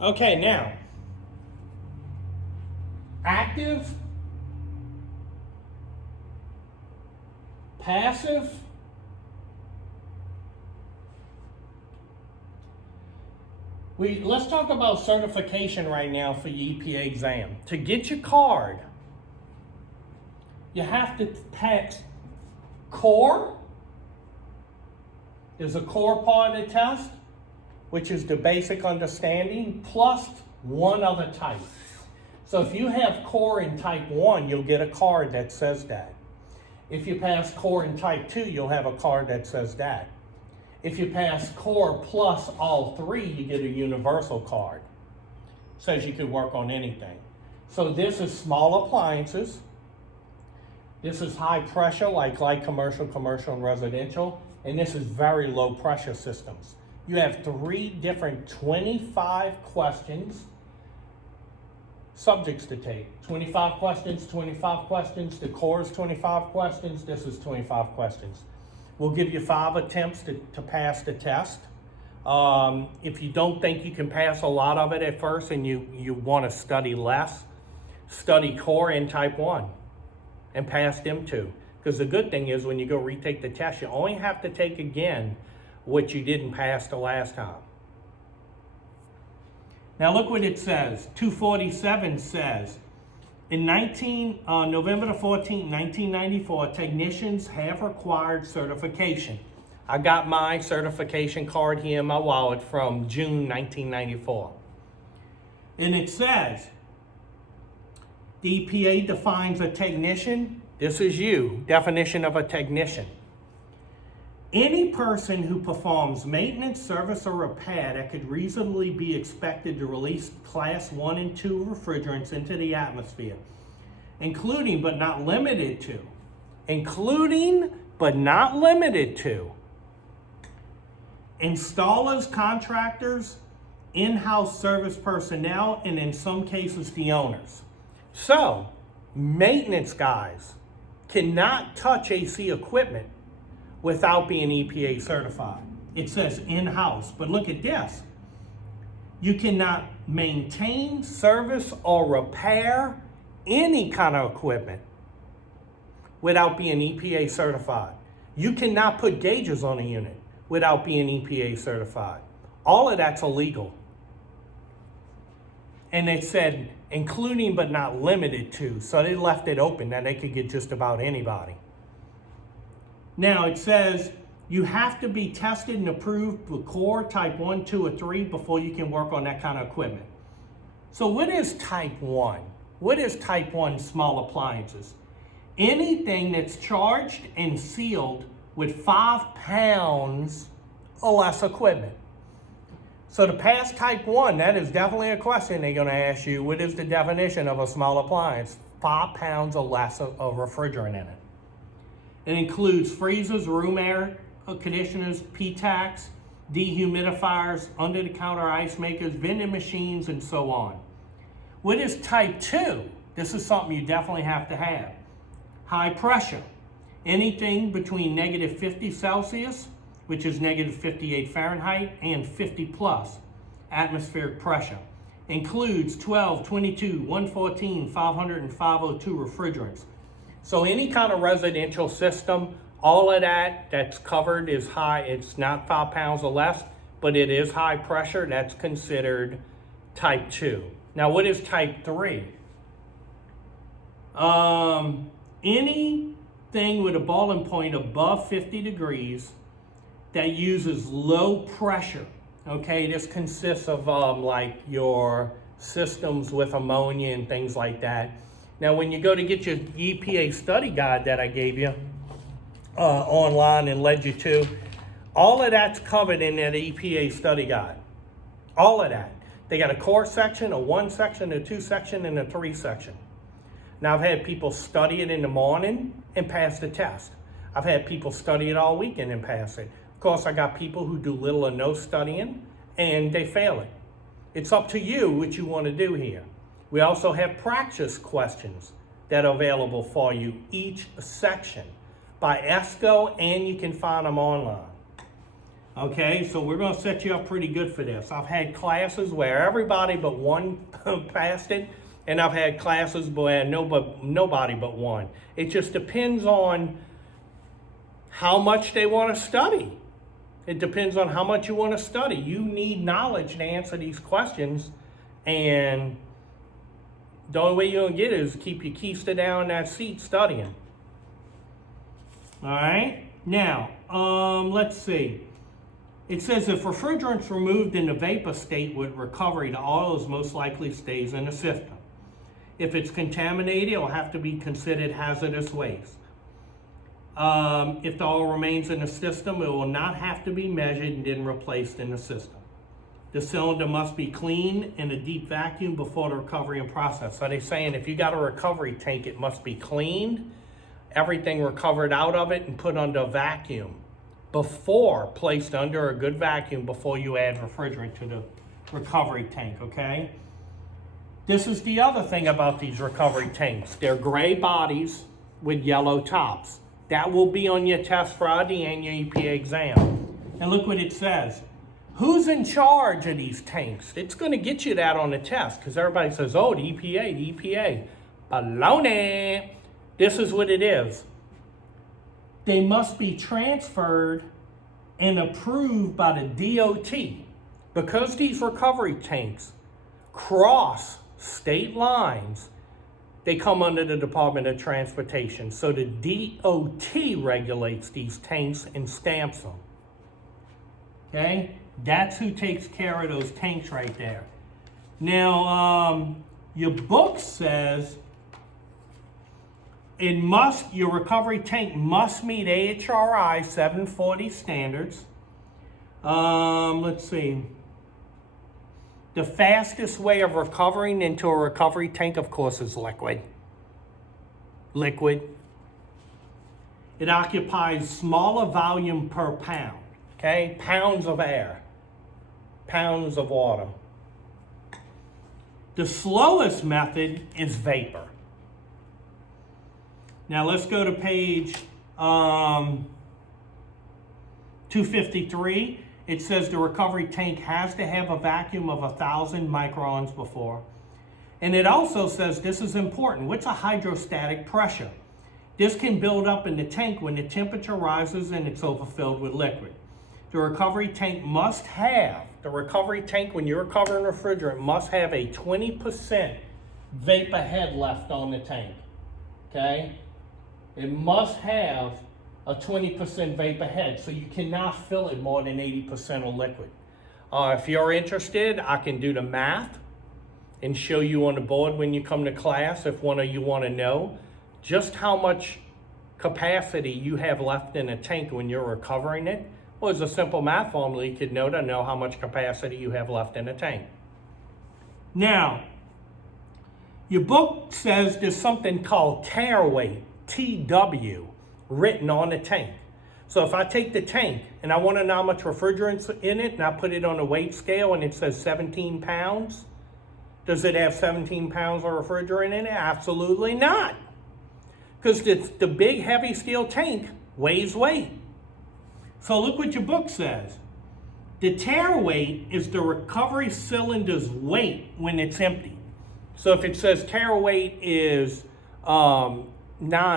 Okay, now, active, passive, let's talk about certification right now for your EPA exam. To get your card, you have to pass core. There's a core part of the test, which is the basic understanding, plus one other type. So if you have core in type 1, you'll get a card that says that. If you pass core in type 2, you'll have a card that says that. If you pass core plus all 3, you get a universal card. Says you could work on anything. So this is small appliances. This is high pressure, like light commercial, and residential. And this is very low pressure systems. You have 3 different 25 questions, subjects to take. 25 questions, 25 questions. The core is 25 questions. This is 25 questions. We'll give you 5 attempts to pass the test. If you don't think you can pass a lot of it at first and you want to study less, study core in type 1 and pass them too. Because the good thing is when you go retake the test, you only have to take again what you didn't pass the last time. Now look what it says. 247 says, in November the 14th, 1994, technicians have required certification. I got my certification card here in my wallet from June 1994. And it says, the EPA defines a technician. This is you, definition of a technician. Any person who performs maintenance, service, or repair that could reasonably be expected to release class 1 and 2 refrigerants into the atmosphere, including but not limited to, installers, contractors, in-house service personnel, and in some cases, the owners. So, maintenance guys cannot touch AC equipment without being EPA certified. It says in-house, but look at this. You cannot maintain, service, or repair any kind of equipment without being EPA certified. You cannot put gauges on a unit without being EPA certified. All of that's illegal. And it said, including but not limited to, so they left it open that they could get just about anybody. Now it says you have to be tested and approved with core type 1, 2, or 3 before you can work on that kind of equipment. So what is type 1? What is type 1 small appliances? Anything that's charged and sealed with 5 pounds or less equipment. So to pass type 1, that is definitely a question they're going to ask you. What is the definition of a small appliance? 5 pounds or less of refrigerant in it. It includes freezers, room air conditioners, PTACs, dehumidifiers, under-the-counter ice makers, vending machines, and so on. What is type 2? This is something you definitely have to have. High pressure. Anything between negative 50 Celsius, which is negative 58 Fahrenheit, and 50 plus atmospheric pressure. Includes 12, 22, 114, 500, and 502 refrigerants. So any kind of residential system, all of that's covered is high. It's not 5 pounds or less, but it is high pressure. That's considered type 2. Now, what is type 3? Anything with a boiling point above 50 degrees that uses low pressure. Okay, this consists of like your systems with ammonia and things like that. Now, when you go to get your EPA study guide that I gave you online and led you to, all of that's covered in that EPA study guide. All of that. They got a core section, a 1 section, a 2 section, and a 3 section. Now, I've had people study it in the morning and pass the test. I've had people study it all weekend and pass it. Of course, I got people who do little or no studying and they fail it. It's up to you what you want to do here. We also have practice questions that are available for you each section by ESCO, and you can find them online. Okay, so we're going to set you up pretty good for this. I've had classes where everybody but one passed it, and I've had classes where nobody but one. It just depends on how much they want to study. It depends on how much you want to study. You need knowledge to answer these questions, and the only way you're going to get it is keep your keister down in that seat studying. All right, now, let's see. It says if refrigerant's removed in the vapor state with recovery, the oil is most likely stays in the system. If it's contaminated, it'll have to be considered hazardous waste. If the oil remains in the system, it will not have to be measured and then replaced in the system. The cylinder must be cleaned in a deep vacuum before the recovery and process. So they're saying if you got a recovery tank, it must be cleaned, everything recovered out of it, and put under a vacuum before, placed under a good vacuum before you add refrigerant to the recovery tank, okay? This is the other thing about these recovery tanks. They're gray bodies with yellow tops. That will be on your test Friday and your EPA exam. And look what it says. Who's in charge of these tanks? It's going to get you that on the test because everybody says, oh, the EPA. Baloney. This is what it is. They must be transferred and approved by the DOT. Because these recovery tanks cross state lines, they come under the Department of Transportation. So the DOT regulates these tanks and stamps them. Okay? That's who takes care of those tanks right there. Now, your book says your recovery tank must meet AHRI 740 standards. Let's see. The fastest way of recovering into a recovery tank, of course, is liquid. It occupies smaller volume per pound, okay? Pounds of air, pounds of water. The slowest method is vapor. Now let's go to page 253. It says the recovery tank has to have a vacuum of 1,000 microns before. And it also says, this is important, what's a hydrostatic pressure? This can build up in the tank when the temperature rises and it's overfilled with liquid. The recovery tank when you're recovering refrigerant, must have a 20% vapor head left on the tank, okay? It must have a 20% vapor head, so you cannot fill it more than 80% of liquid. If you're interested, I can do the math and show you on the board when you come to class if one of you want to know just how much capacity you have left in a tank when you're recovering it. Well, it's a simple math formula you could know to know how much capacity you have left in a tank. Now, your book says there's something called tear weight, TW, written on the tank. So if I take the tank and I want to know how much refrigerant's in it and I put it on a weight scale and it says 17 pounds, does it have 17 pounds of refrigerant in it? Absolutely not. Because the big heavy steel tank weighs weight. So look what your book says. The tear weight is the recovery cylinder's weight when it's empty. So if it says tear weight is 9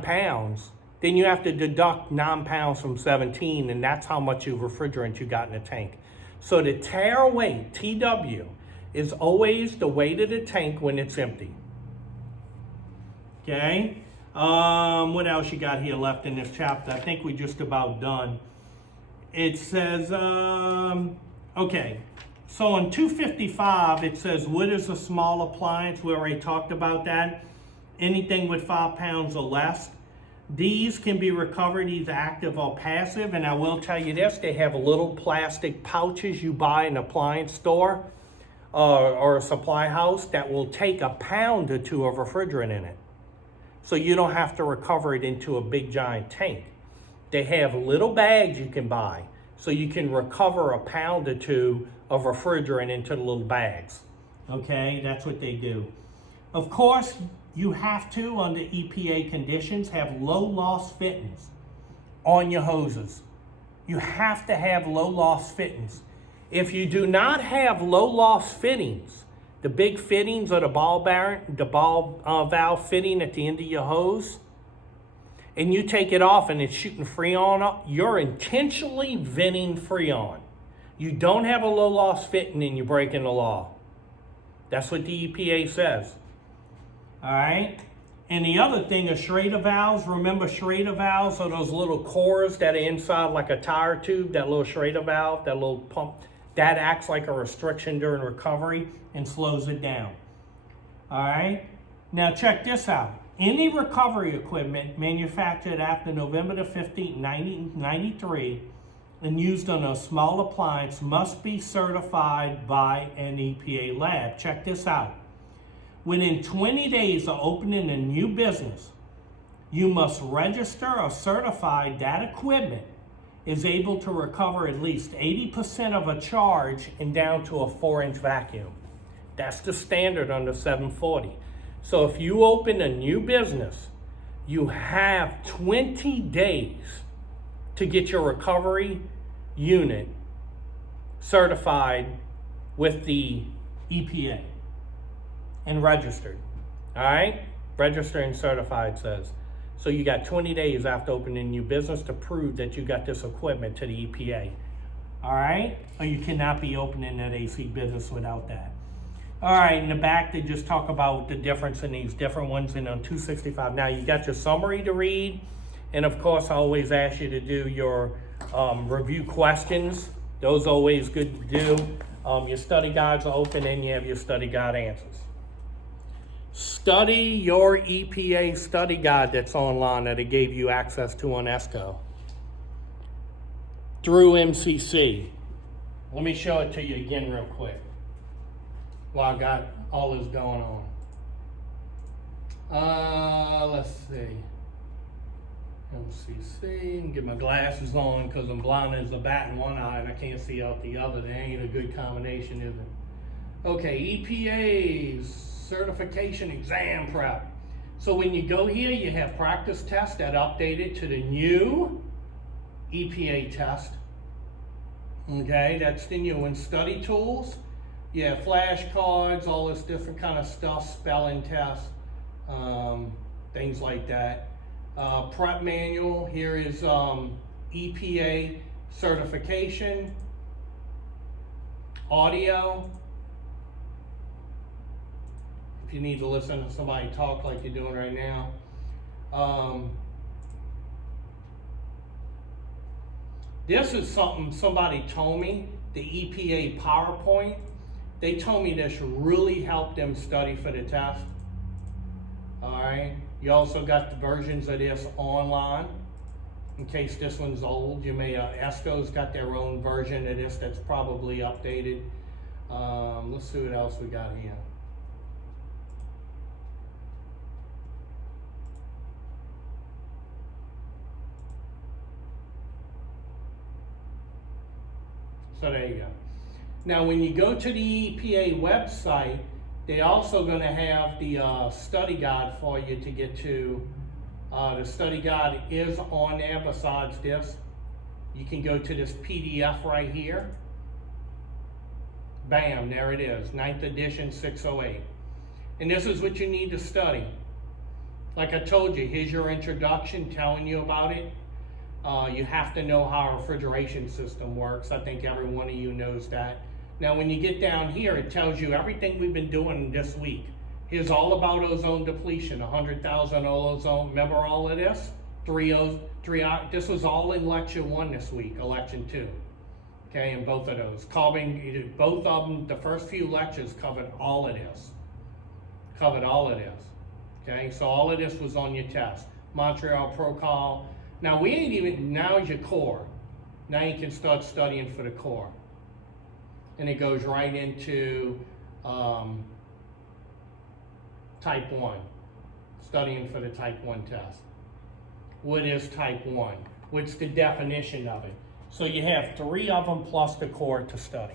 pounds, then you have to deduct 9 pounds from 17, and that's how much of refrigerant you got in the tank. So the tear weight, TW, is always the weight of the tank when it's empty. Okay? What else you got here left in this chapter? I think we're just about done. It says, okay. So on 255, it says, what is a small appliance? We already talked about that. Anything with 5 pounds or less. These can be recovered either active or passive, and I will tell you this, they have little plastic pouches you buy in an appliance store or a supply house that will take 1 pound or 2 of refrigerant in it. So you don't have to recover it into a big giant tank. They have little bags you can buy, so you can recover 1 pound or 2 of refrigerant into the little bags. Okay, that's what they do. Of course, you have to, under EPA conditions, have low loss fittings on your hoses. You have to have low loss fittings. If you do not have low loss fittings, the big fittings or the ball valve fitting at the end of your hose, and you take it off and it's shooting Freon, you're intentionally venting Freon. You don't have a low loss fitting and you're breaking the law. That's what the EPA says. All right? And the other thing is Schrader valves. Remember, Schrader valves are those little cores that are inside like a tire tube, that little Schrader valve, that little pump. That acts like a restriction during recovery and slows it down. All right? Now check this out. Any recovery equipment manufactured after November the 15th, 1993 and used on a small appliance must be certified by an EPA lab. Check this out. Within 20 days of opening a new business, you must register or certify that equipment is able to recover at least 80% of a charge and down to a 4-inch vacuum. That's the standard under 740. So if you open a new business, you have 20 days to get your recovery unit certified with the EPA and registered. All right? Registered and certified says. So you got 20 days after opening a new business to prove that you got this equipment to the EPA. All right? Or you cannot be opening that AC business without that. All right, in the back, they just talk about the difference in these different ones in on 265. Now, you got your summary to read. And, of course, I always ask you to do your review questions. Those are always good to do. Your study guides are open, and you have your study guide answers. Study your EPA study guide that's online that it gave you access to on ESCO through MCC. Let me show it to you again real quick while I got all this going on. Let's see. MCC, get my glasses on because I'm blind as a bat in one eye and I can't see out the other. That ain't a good combination, is it? Okay, EPA's certification exam prep. So when you go here, you have practice tests that updated to the new EPA test. Okay, that's the new one. Study tools, you have flashcards, all this different kind of stuff, spelling tests, things like that. Prep manual, here is EPA certification, audio. If you need to listen to somebody talk like you're doing right now. This is something somebody told me, the EPA PowerPoint. They told me this really helped them study for the test. All right. You also got the versions of this online. In case this one's old, you may, ESCO's got their own version of this that's probably updated. Let's see what else we got here. So there you go. Now when you go to the EPA website, they're also going to have the study guide for you to get to. The study guide is on there besides this. You can go to this PDF right here. Bam, there it is, 9th edition 608. And this is what you need to study. Like I told you, here's your introduction telling you about it. You have to know how a refrigeration system works. I think every one of you knows that. Now when you get down here, it tells you everything we've been doing this week. Here's all about ozone depletion, 100,000 ozone. Remember all of this? This was all in lecture 1 this week, election 2. Okay, in both of those. Both of them, the first few lectures covered all of this. Okay, so all of this was on your test. Montreal Protocol. Now we ain't even, now is your core. Now you can start studying for the core. And it goes right into type 1, studying for the type 1 test. What is type 1? What's the definition of it? So you have 3 of them plus the core to study.